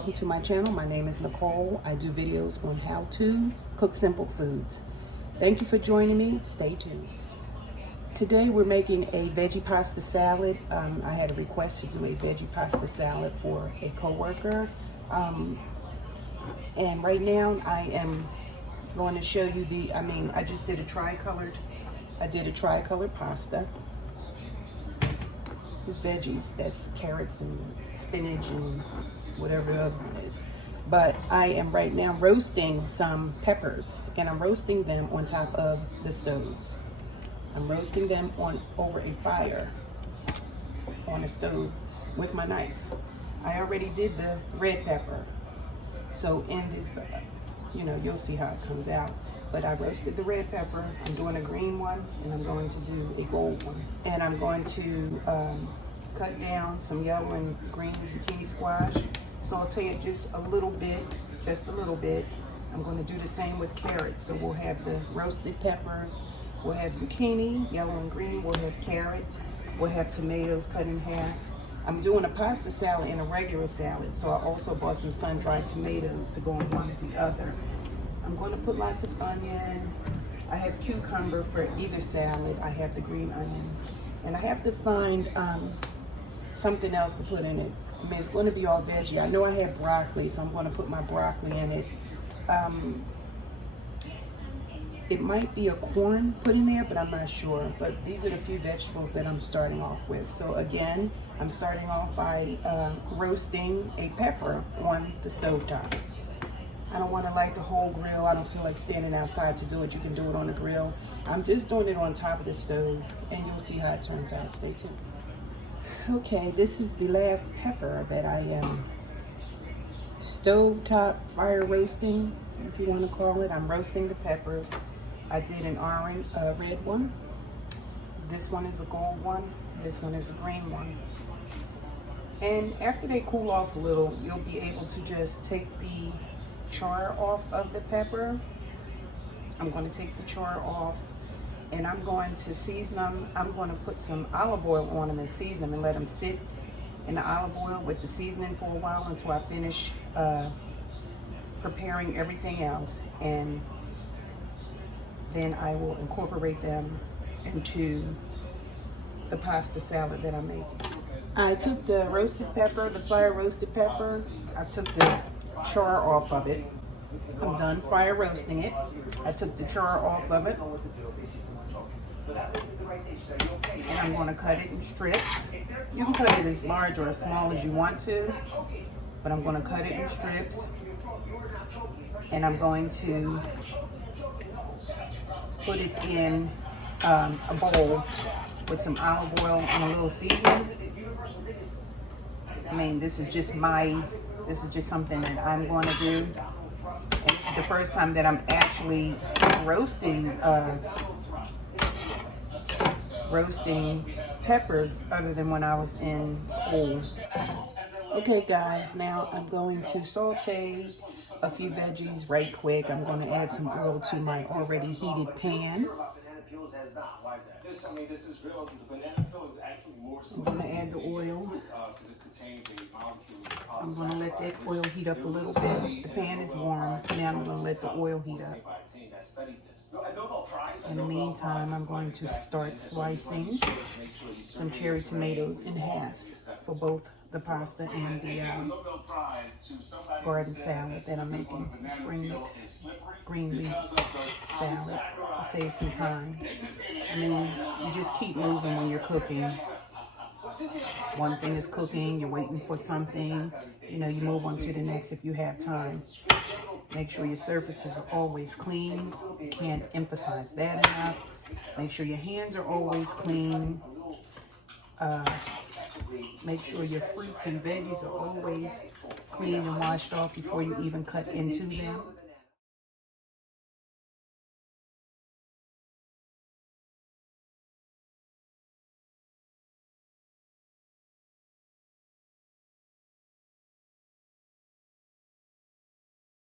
welcome to my channel. My name is Nicole. I do videos on how to cook simple foods. Thank you for joining me. Stay tuned. Today we're making a veggie pasta salad. I had a request to do a veggie pasta salad for a coworker. And right now I am going to show you I just did a tri-colored pasta. It's veggies, that's carrots and spinach and whatever the other one is. But I am right now roasting some peppers, and I'm roasting them on top of the stove. I'm roasting them over a fire on a stove with my knife. I already did the red pepper, so in this, you'll see how it comes out. But I roasted the red pepper. I'm doing a green one, and I'm going to do a gold one. And I'm going to cut down some yellow and green zucchini squash, saute it just a little bit. I'm going to do the same with carrots. So we'll have the roasted peppers, we'll have zucchini, yellow and green, we'll have carrots, we'll have tomatoes cut in half. I'm doing a pasta salad and a regular salad, so I also bought some sun-dried tomatoes to go on one with the other. I'm going to put lots of onion. I have cucumber for either salad. I have the green onion. And I have to find something else to put in it. It's going to be all veggie. I know I have broccoli, so I'm going to put my broccoli in it. It might be a corn put in there, but I'm not sure. But these are the few vegetables that I'm starting off with. So again, I'm starting off by roasting a pepper on the stovetop. I don't want to light the whole grill. I don't feel like standing outside to do it. You can do it on the grill. I'm just doing it on top of the stove, and you'll see how it turns out. Stay tuned. Okay, this is the last pepper that I am stovetop fire roasting, if you want to call it. I'm roasting the peppers. I did an orange, red one. This one is a gold one. This one is a green one. And after they cool off a little, you'll be able to just take the char off of the pepper. I'm going to take the char off, and I'm going to season them. I'm going to put some olive oil on them and season them and let them sit in the olive oil with the seasoning for a while until I finish preparing everything else, and then I will incorporate them into the pasta salad that I'm making. I took the roasted pepper, the fire roasted pepper. I took the char off of it. I'm done fire roasting it. I took the char off of it, and I'm going to cut it in strips. You can cut it as large or as small as you want to, but I'm going to cut it in strips, and I'm going to put it in a bowl with some olive oil and a little seasoning. This is just something that I'm going to do. And this is the first time that I'm actually roasting peppers other than when I was in school. Okay guys, now I'm going to saute a few veggies right quick. I'm going to add some oil to my already heated pan. I'm going to add the oil. I'm going to let that oil heat up a little bit. The pan is warm. Now I'm going to let the oil heat up. In the meantime, I'm going to start slicing some cherry tomatoes in half for both the pasta and the garden salad that I'm making. The spring mix green leaf salad to save some time. You just keep moving when you're cooking. One thing is cooking, you're waiting for something, you move on to the next if you have time. Make sure your surfaces are always clean. Can't emphasize that enough. Make sure your hands are always clean. Make sure your fruits and veggies are always clean and washed off before you even cut into them.